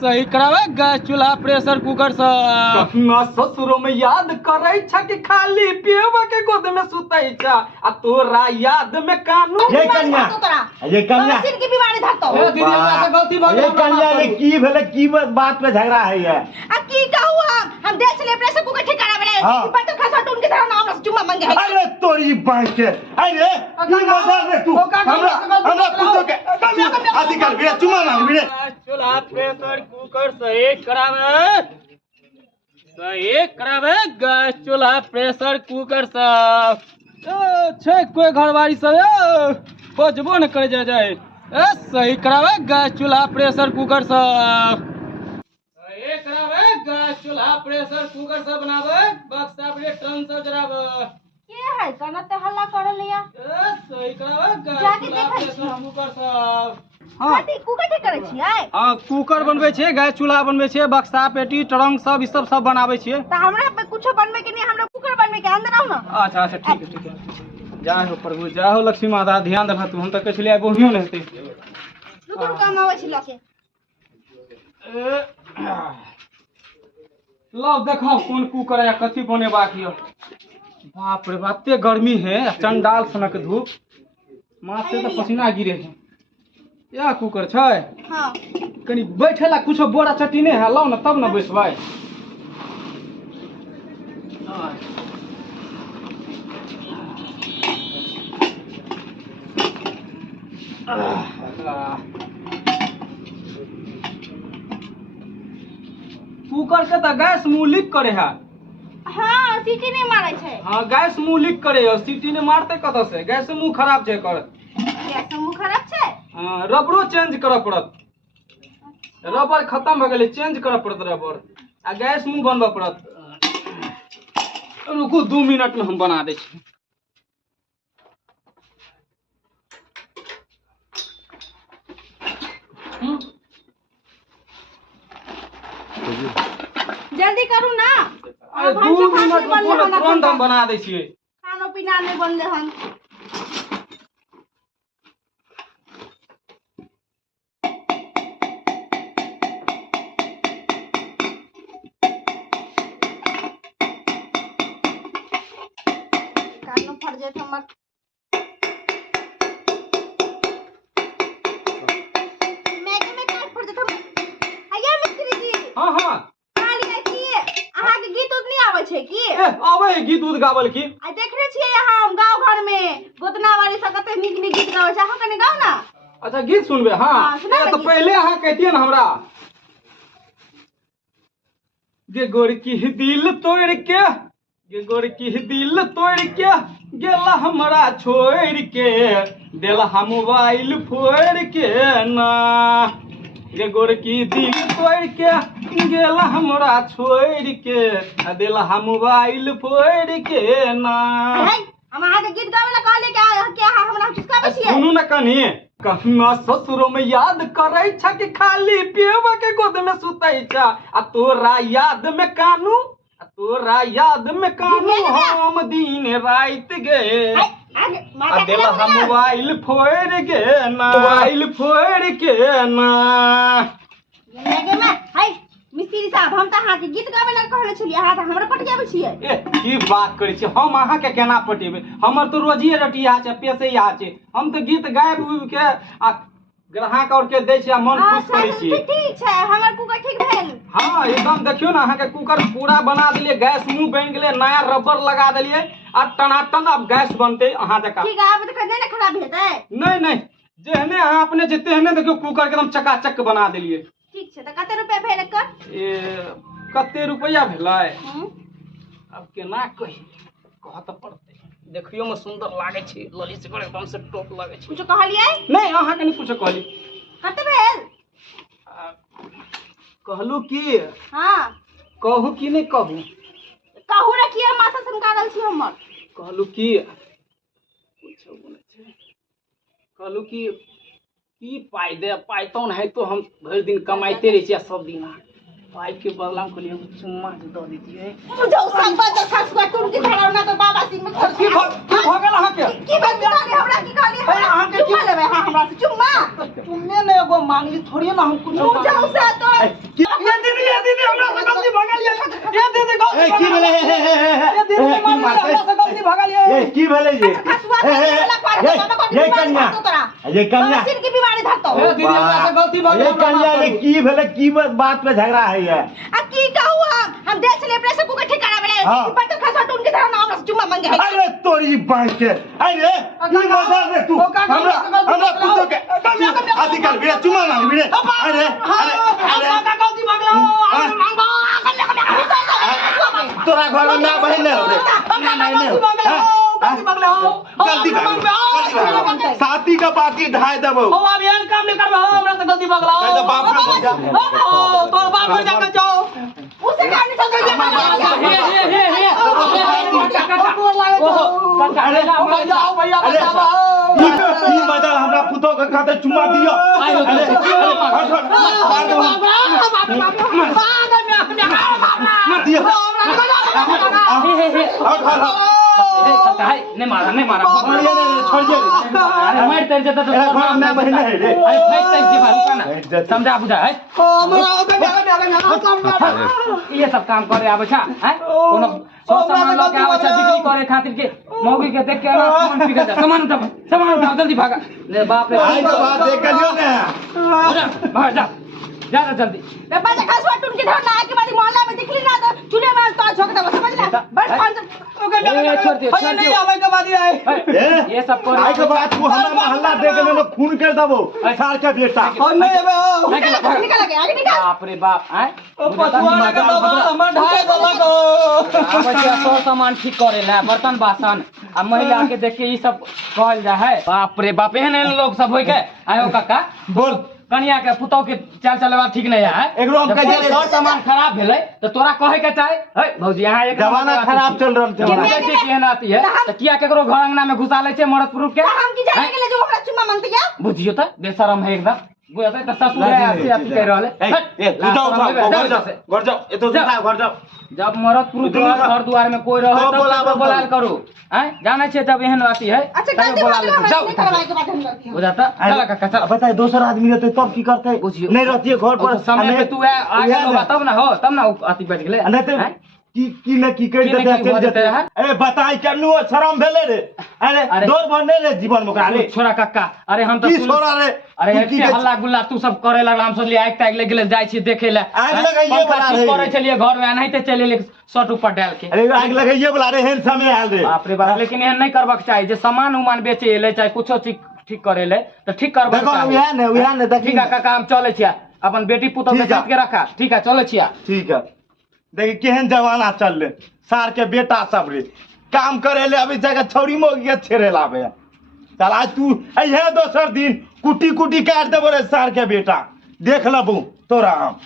सही करावे गैस चूल्हा प्रेशर कुकर से कखना ससुरो में याद करे छ कि खाली पियवा के गोद में सुतै छ आ तोरा याद में कानू ये कन्या सिर की बीमारी धरतो दीदी हमरा से गलती भ ये गेल कन्या ये की भेले की बात पे झगड़ा है ये आ की कहू हम देख ले प्रेशर कुकर ठीक करावे रे हाँ। बट खसा टून के तरह नाम से चुम्मा मांगे है अरे तोरी बांस के अरे की मजाक रे तू हमरा पूछो के अधिकार बिना चुमा मांग बिना गैस चूल्हा प्रेशर कुकर सही करावे गैस चूल्हा प्रेशर कुकर से छै कोई घरवारी सब बजबो न करे जाए सही करावे गैस चूल्हा प्रेशर कुकर से सही करावे गैस चूल्हा प्रेशर कुकर से बनावे बक्सा पे टन से जरावे के है कनते हल्ला कर लिया सही करावे गैस जाके चूल्हा देखै प्रेशर छियै। कुकर से हाँ कथि कुकर ठीक करे छियै हाँ कुकर बनबै छियै गैस चूल्हा बनबै छियै बक्सा पेटी ट्रंक सब ई सब बनाबै छियै त हमरा पे कुछो बनबे के नहीं हमरा कुकर बनबे के अंदर आओ ना अच्छा अच्छा ठीक है जा हो प्रभु जा हो लक्ष्मी माता ध्यान देबा तू हम त कहै छलियै बोहियो नै हेतै रुको काम आवे छी लके लब देखो कोन कुकर या कथी बनेबाक य बाप रे बाप एते गर्मी है चंडाल सनक धूप माथ से त पसीना गिरे है या कुकर छै हां कनी बैठेला कुछो बोरा चट्टी नै है लाउ न तब न बैसबै कुकर के त गैस मुंह लीक करे है हां सीटी नहीं मारे छै हाँ गैस मुंह लीक करे है सीटी ने मारते कत से गैस मुंह खराब छै कर गैस मुंह खराब छै रबरो चेंज करऽ पड़त रबर खत्म भ गेलै चेंज करऽ पड़त रबर आ गैस मुंह बनबऽ पड़त रुकू 2 मिनट में हम बना दै छी जल्दी करू ना अरे 2 मिनट में तुरंत हम बना दै छियै खानो पीना नहीं बनले हन कानो फट जाए तो मत मैगी में काट फट जाए आया मिस्त्री जी हाँ हाँ खाली है की अहाँ के गीत उत नहीं आवे छै की आवे है गीत उत गावल की आ देखने छियै हम गांव घर में गोतना वाली सब कते नीक नीक गीत गावे छै अहाँ कने गाउ ना अच्छा गीत सुनबे हाँ हाँ, सुना तो गीत। पहले अहाँ कहतिए न हमरा गे गोरकी दिल तोड़ के गे गोरकी दिल तोड़ के गेला हमरा छोड़ के देला मोबाइल फोड़ के ना गे गोरकी दिल तोड़ के गेला हमरा छोड़ के देला मोबाइल फोड़ के ना हम अहाँ के गीत गावे ला कहले के अहाँ हमरा चिस्काबे छियै सुनू न कनी कखना ससुरो में याद करे छ कि खाली पियवा के गोद में सुतै छ आ तोरा याद में कानू हम दिन रात गे आ देला हम मोबाइल फोड़ के ना मोबाइल फोड़ के ना लगे में हाय मिस्त्री साहब हम त अहाँ के गीत गावे ला कहले छलियै अहाँ त हमरा पटियाबे छियै ए की बात करै छी हम अहाँ के केना पटेबे हमर तो रोजिए रटिया छै पेशे यहाँ छै हम तो गीत गाबि उबि के आ ग्राहक और के दै छी आ मन खुश करै छी ठीक छै हमर कुकर ठीक भेल हाँ एकदम देखियो ना अहाँ के कुकर पूरा बना देलिए गैस मुंह बन गेलै नया रबर लगा देलिए आ टनाटन अब गैस बनते अहाँ जका ठीक आब त कने न खराब हेतै नहीं नहीं जेहने अहाँ अपने जे तेहने देखियो कुकर के एकदम चकाचक बना देलिए ठीक छै त कते रुपया भेल एकर ए कते रुपया भेलै अब केना कही कह त पड़तै देखियो में सुंदर लागे छै ललित से एकदम से टॉप लागे छै कुछ कहलियै नहीं अहाँ के नहीं कुछ कहली कते भेल कहलू की हां कहू कि नहीं कहू कहू रे किया माथा संकाल छी हमर कहलू की कुछ बोले छै कहलू की पाई दे पाई तो नहीं तो हम भर दिन कमाइते रह सब दिन पाई के बदला में कहलिए चुम्मा दे दीजिए मुझे सब बात खास टूट के खड़ा ना तो बाबा सिंह में की भ गेल अहाँ के की बात कहली हमरा की कहली अहाँ के की लेबे हां हमरा से चुम्मा तुमने ने एगो मांगली थोड़ी ना हम कुछ मुझे से तो भेले ये ये कन्या ये कन्या सिर की बीमारी धरतो ए दीदी हमरा से गलती भऽ ये गेल कन्या ये की भेले की बात पे झगड़ा है ये आ की कहू हम देख ले प्रेशर कुकर ठीक करा बेले हाँ। बट खसा टून के तरह नाम से चुम्मा मांगे है अरे तोरी बांध के अरे की मजाक रे तू हमरा पुतो के आदि कर बिना चुमा मांग बिना अरे का गलती भऽ गेल तोरा घर में ना बहन नहीं हो रे गलती कर साथी का पार्टी ढाई देबो ओ अब एहन काम नहीं करबे हमरा से गलती भऽ गेल तो बाप रे ओ तोर बाप रे जाके जाओ उसे का नहीं चल अरे जाओ भैया ई मजा हमरा पुतो के खाते चुमा दियो नहीं मारा छोड़ दे अरे मार तेरे जता तो घर में बहन है रे अरे फैस तैस के भरोसा ना समझा बुझा है ये सब काम करे आवे छा हैं कोनो सो सामान ल के आवे छा बिक्री करे खातिर के मौगी के देख के ना सामान बिक जा सामान उठा जल्दी भागा ले बाप रे आई तो बात देख लियो ना भाग जा जा जल्दी मैं बजे खसवा टून के धर ना के बारी मोहल्ला में दिखली ना तो चूल्हे में तो झोक दे समझ ले बस छोड़ दियो नहीं आवे के बाद ये सब करे आई के बात तू हमरा मोहल्ला देख ले खून कर देबो सार के बेटा और नहीं आवे निकल गया आगे निकल बाप रे बाप हैं ओ पछुआ के तो हमर ढाई देलक बच्चा सो सामान ठीक करे ला बर्तन बासन आ महिला के देख के ई सब कहल जा है बाप रे बाप एहन लोग सब होय के आयो काका बोल कनिया के पुतौ के चाल चलवा ठीक नहीं है एकरो हम कह जब सर सामान खराब भेलै तो तोरा कहे के चाहे हे भौजी यहां एक जमाना खराब चल रहल छै हमरा कैसे केहन आती है तो किया केकरो घर अंगना में घुसा ले छै मरद पुरुष के हम की जाने के लिए जो हमरा चुम्मा मांगती है बुझियो त बेशरम है एकदम बुझते त ससुर है ऐसे अति कह रहले ए तू जाओ घर जाओ ए तो घर जाओ जब मरद पुरुष घर द्वार में कोई रहे तब बोलाल करू हैं जाने छे जब एहन आती है अच्छा गलती बोल रहा है करवाए के बात हम करती हूं बुझाता चल काका चल बताए दोसर आदमी रहते तब की करते बुझियो नहीं रहती घर पर समय पे तू आगे होगा तब ना हो तब ना अति बैठ गेले नहीं तो की न की कर देते अरे बताई केनु शरम भेले रे अरे दौड़ बने रे जीवन में अरे छोरा काका अरे हम तो की छोरा रे अरे एते हल्ला गुल्ला तू सब करे लगला हम सोचलिए आग ताग ले जाय छी देखे ले आग लगाइए वाला रे करे चलिए घर में नहीं ते चले ले शर्ट ऊपर डाल के अरे आग लगाइए वाला रे हेन समय आल रे बाप रे बाप लेकिन एहन नहीं करबाक चाहिए जे सामान उमान बेचे ले चाहे कुछो चीज ठीक करे ले तो ठीक करबाक चाहिए देखो उया ने ठीक है काका हम चले छिया अपन बेटी पुतो के साथ के रखा ठीक है चले छिया ठीक है देखिए केहन जमाना चल ले सार के बेटा सब रे काम करे ले अभी जगह छौरी मोगी छेड़े लावे चल आज तू अइहे दोसर दिन कुटी कुटी काट देबो रे सार के बेटा देख लबू तोरा हम